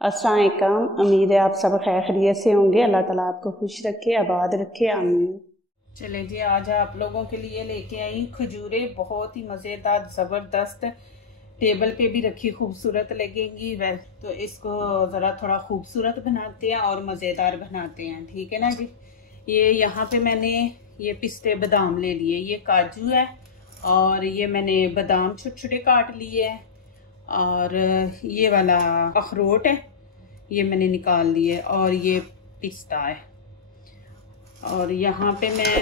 अस्सलाम वालेकुम। उम्मीद है आप सब खैर खैरियत से होंगे। अल्लाह ताला आपको खुश रखे, आबाद रखे, आमीन। चले जी, आज आप लोगों के लिए लेके आई खजूरें, बहुत ही मज़ेदार ज़बरदस्त, टेबल पे भी रखी खूबसूरत लगेंगी। वह तो इसको ज़रा थोड़ा खूबसूरत बनाते हैं और मज़ेदार बनाते हैं, ठीक है ना जी। ये यहाँ पे मैंने ये पिस्ते बादाम ले लिए, ये काजू है और ये मैंने बादाम छोटे छोटे काट लिए हैं और ये वाला अखरोट है, ये मैंने निकाल लिए और ये पिस्ता है। और यहाँ पे मैं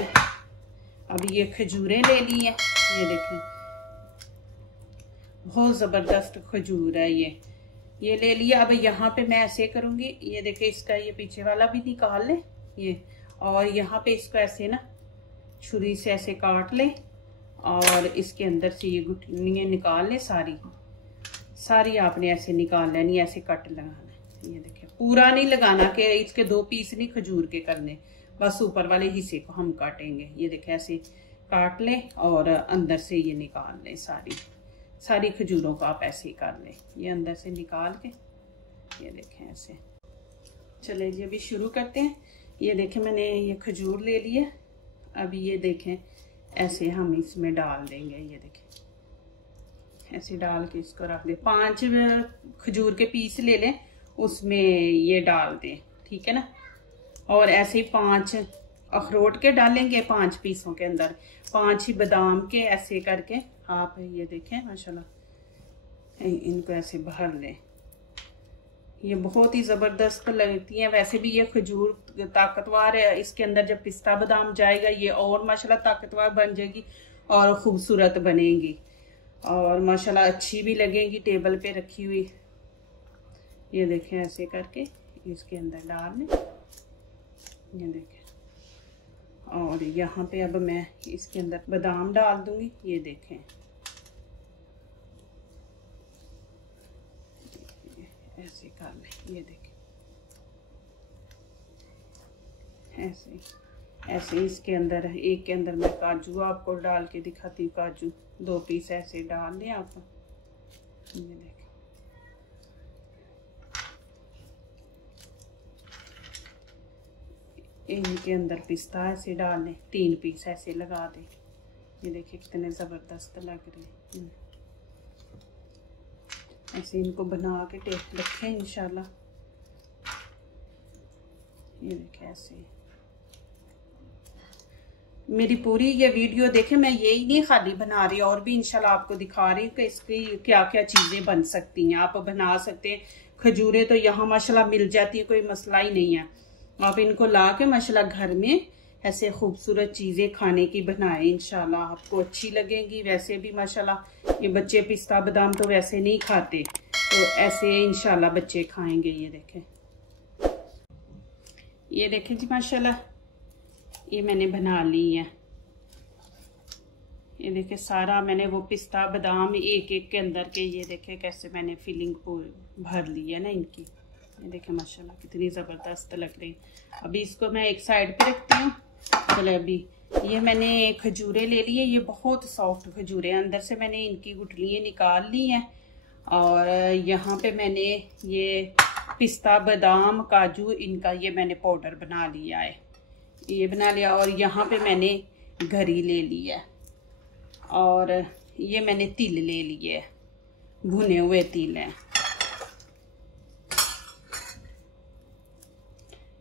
अब ये खजूरें ले ली हैं, ये देखें बहुत ज़बरदस्त खजूर है ये ले लिया। अब यहाँ पे मैं ऐसे करूँगी, ये देखें इसका ये पीछे वाला भी निकाल लें ये, और यहाँ पे इसको ऐसे ना छुरी से ऐसे काट लें और इसके अंदर से ये गुठलियाँ निकाल लें, सारी आपने ऐसे निकाल लेनी, ऐसे कट लगाना है। ये देखिए पूरा नहीं लगाना कि इसके दो पीस नहीं खजूर के करने, बस ऊपर वाले हिस्से को हम काटेंगे। ये देखिए ऐसे काट लें और अंदर से ये निकाल लें, सारी खजूरों को आप ऐसे ही कर लें, ये अंदर से निकाल के ये देखें ऐसे। चले जी अभी शुरू करते हैं। ये देखें मैंने ये खजूर ले लिए, अभी ये देखें ऐसे हम इसमें डाल देंगे, ये देखें ऐसे डाल के इसको रख दें। 5 खजूर के पीस ले लें, उसमें ये डाल दें, ठीक है ना। और ऐसे ही 5 अखरोट के डालेंगे 5 पीसों के अंदर, 5 ही बादाम के, ऐसे करके आप ये देखें माशाल्लाह इनको ऐसे भर लें। ये बहुत ही ज़बरदस्त लगती हैं। वैसे भी ये खजूर ताकतवर है, इसके अंदर जब पिस्ता बादाम जाएगा ये और माशाल्लाह ताकतवर बन जाएगी और ख़ूबसूरत बनेगी और माशाल्लाह अच्छी भी लगेगी टेबल पे रखी हुई। ये देखें ऐसे करके इसके अंदर डाल लें, ये देखें। और यहाँ पे अब मैं इसके अंदर बादाम डाल दूंगी, ये देखें ऐसे कर लें, ये देखें ऐसे इसके अंदर एक के अंदर मैं काजू आपको डाल के दिखाती हूँ। काजू 2 पीस ऐसे डाल दें आप, ये देखें। इनके अंदर पिस्ता ऐसे डाल लें, 3 पीस ऐसे लगा दें, ये देखिए कितने ज़बरदस्त लग रहे हैं। ऐसे इनको बना के टेस्ट रखें इंशाल्लाह। ये देखें ऐसे मेरी पूरी ये वीडियो देखें, मैं यही नहीं खाली बना रही, और भी इंशाल्लाह आपको दिखा रही हूँ कि इसकी क्या क्या चीज़ें बन सकती हैं, आप बना सकते हैं। खजूरें तो यहाँ माशाल्लाह मिल जाती है, कोई मसला ही नहीं है। आप इनको ला के माशाल्लाह घर में ऐसे खूबसूरत चीज़ें खाने की बनाएं, इंशाल्लाह आपको अच्छी लगेंगी। वैसे भी माशाल्लाह ये बच्चे पिस्ता बादाम तो वैसे नहीं खाते, तो ऐसे इंशाल्लाह बच्चे खाएंगे। ये देखें जी माशाल्लाह ये मैंने बना ली है। ये देखें सारा मैंने वो पिस्ता बादाम एक एक के अंदर के, ये देखें कैसे मैंने फिलिंग को भर ली है ना इनकी। ये देखें माशाल्लाह कितनी ज़बरदस्त लग रही है। अभी इसको मैं एक साइड पे रखती हूँ। चलो अभी ये मैंने खजूरें ले ली है, ये बहुत सॉफ्ट खजूरें, अंदर से मैंने इनकी गुठलियाँ निकाल ली हैं। और यहाँ पे मैंने ये पिस्ता बादाम काजू इनका ये मैंने पाउडर बना लिया है, ये बना लिया। और यहाँ पे मैंने घरी ले ली है और ये मैंने तिल ले लिए, भुने हुए तिल हैं।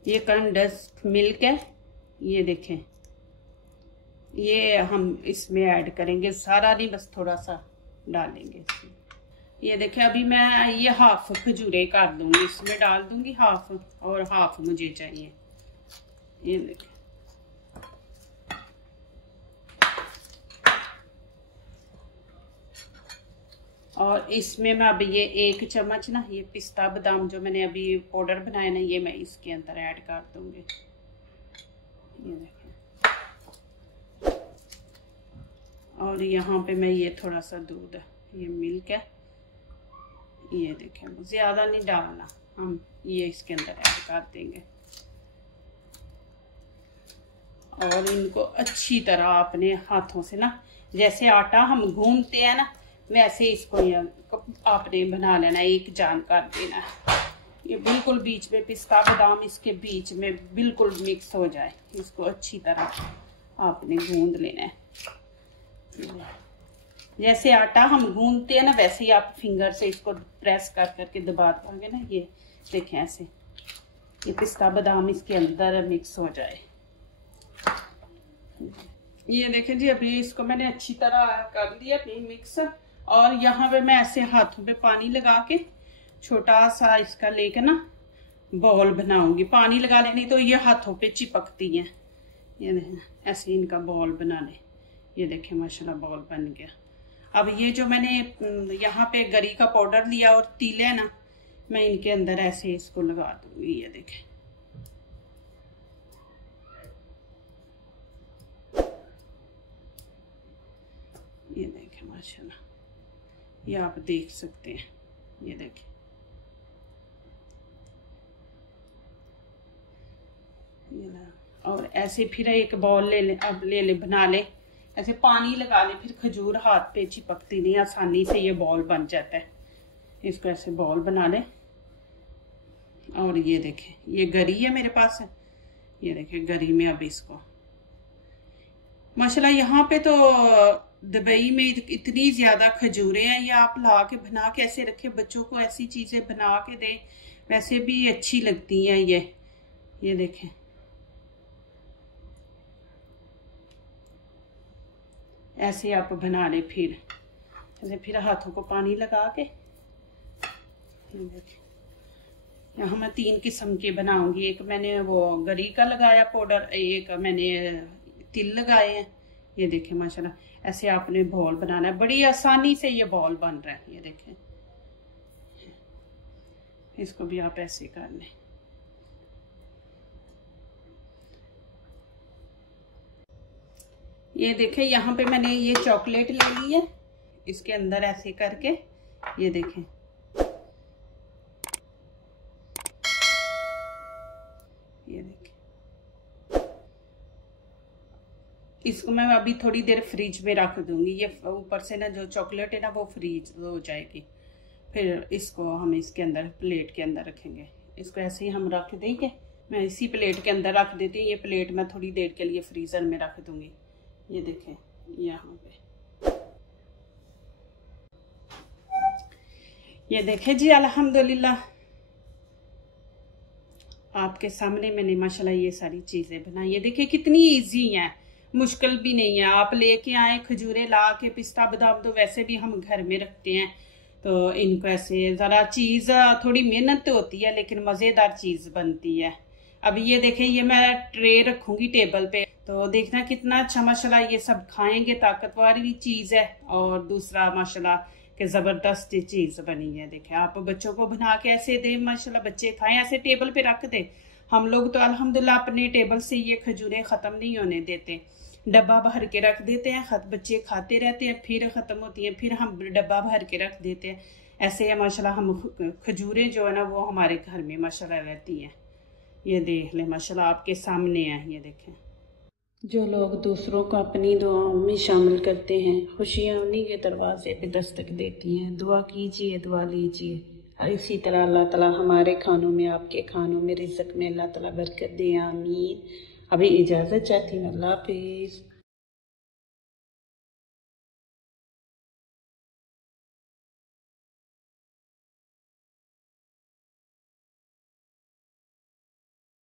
ये कंडेंस्ड मिल्क है, ये देखें ये हम इसमें ऐड करेंगे, सारा नहीं बस थोड़ा सा डालेंगे इसमें। ये देखें अभी मैं ये हाफ खजूरें कर दूंगी, इसमें डाल दूंगी हाफ, और हाफ मुझे चाहिए। ये देखें और इसमें मैं अब ये 1 चम्मच ना ये पिस्ता बादाम जो मैंने अभी पाउडर बनाया ना, ये मैं इसके अंदर ऐड कर दूंगी। ये देखें और यहाँ पे मैं ये थोड़ा सा दूध, ये मिल्क है, ये देखें ज़्यादा नहीं डालना, हम ये इसके अंदर ऐड कर देंगे। और इनको अच्छी तरह अपने हाथों से ना, जैसे आटा हम गूंथते हैं ना, वैसे इसको आपने बना लेना, एक जान कर देना। ये बिल्कुल बीच में पिस्ता बादाम इसके बीच में बिल्कुल मिक्स हो जाए। इसको अच्छी तरह आपने गूंद लेना है। जैसे आटा हम गूंदते हैं ना, वैसे ही आप फिंगर से इसको प्रेस कर करके दबा दोगे ना। ये देखें ऐसे, ये पिस्ता बादाम इसके अंदर मिक्स हो जाए। ये देखें जी, अभी इसको मैंने अच्छी तरह कर दिया मिक्स। और यहाँ पे मैं ऐसे हाथों पे पानी लगा के छोटा सा इसका लेके ना बॉल बनाऊंगी। पानी लगा लेनी तो ये हाथों पे चिपकती हैं। ये देखें ऐसे इनका बॉल बना ले। ये देखें माशाल्लाह बॉल बन गया। अब ये जो मैंने यहाँ पे गरी का पाउडर लिया और तिल है ना, मैं इनके अंदर ऐसे इसको लगा दूंगी। ये देखें, ये देखें माशाल्लाह, ये आप देख सकते हैं। ये देखें, ये ना, और ऐसे फिर एक बॉल ले ले, अब ले ले बना ले। ऐसे पानी लगा ले, फिर खजूर हाथ पे चिपकती नहीं, आसानी से ये बॉल बन जाता है। इसको ऐसे बॉल बना ले। और ये देखें, ये गरी है मेरे पास है। ये देखें गरी में अब इसको माशाल्लाह, यहाँ पे तो दुबई में इतनी ज्यादा खजूरें हैं। ये आप ला के बना के ऐसे रखे, बच्चों को ऐसी चीजें बना के दें, वैसे भी अच्छी लगती हैं ये देखें। ऐसे आप बना ले, फिर ऐसे फिर हाथों को पानी लगा के। यहाँ मैं 3 किस्म के बनाऊंगी। एक मैंने वो गरी का लगाया पाउडर, एक मैंने तिल लगाए हैं। ये देखें माशाल्लाह, ऐसे आपने बॉल बनाना है। बड़ी आसानी से ये बॉल बन रहा है। ये देखें, इसको भी आप ऐसे कर लें। ये देखें, यहाँ पे मैंने ये चॉकलेट ले ली है, इसके अंदर ऐसे करके ये देखें, ये देखें। इसको मैं अभी थोड़ी देर फ्रिज में रख दूंगी। ये ऊपर से ना जो चॉकलेट है ना वो फ्रीज हो जाएगी। फिर इसको हम इसके अंदर प्लेट के अंदर रखेंगे। इसको ऐसे ही हम रख देंगे। मैं इसी प्लेट के अंदर रख देती हूँ। ये प्लेट मैं थोड़ी देर के लिए फ्रीजर में रख दूंगी। ये देखें यहाँ पे, ये देखें जी अल्हम्दुलिल्लाह, आपके सामने मैंने माशाल्लाह ये सारी चीजें बनाई। ये देखिए कितनी इजी है, मुश्किल भी नहीं है। आप लेके आए खजूरें ला के, पिस्ता बादाम तो वैसे भी हम घर में रखते हैं, तो इनको ऐसे जरा चीज थोड़ी मेहनत तो होती है लेकिन मजेदार चीज बनती है। अब ये देखें, ये मैं ट्रे रखूंगी टेबल पे, तो देखना कितना अच्छा माशाल्लाह ये सब खाएंगे। ताकतवर भी चीज है और दूसरा माशाल्लाह कि जबरदस्त चीज बनी है। देखें, आप बच्चों को बना के ऐसे दें, माशाल्लाह बच्चे खाएं, ऐसे टेबल पे रख दें। हम लोग तो अल्हम्दुलिल्लाह अपने टेबल से ये खजूरें खत्म नहीं होने देते, डब्बा भर के रख देते हैं। बच्चे खाते रहते हैं, फिर खत्म होती हैं, फिर हम डब्बा भर के रख देते हैं। ऐसे है माशाल्लाह, हम खजूरें जो है ना वो हमारे घर में माशाल्लाह रहती हैं। ये देख लें माशाल्लाह, आपके सामने है। ये देखें, जो लोग दूसरों को अपनी दुआओं में शामिल करते हैं, खुशियाँ उन्हीं के दरवाजे पे दस्तक देती हैं। दुआ कीजिए, दुआ लीजिए। और इसी तरह अल्लाह ताला हमारे खानों में, आपके खानों में, रिज़्क़ में अल्लाह ताला बरकत दे। आमीन। अभी इजाज़त चाहती हूँ। अल्लाह हाफिज़।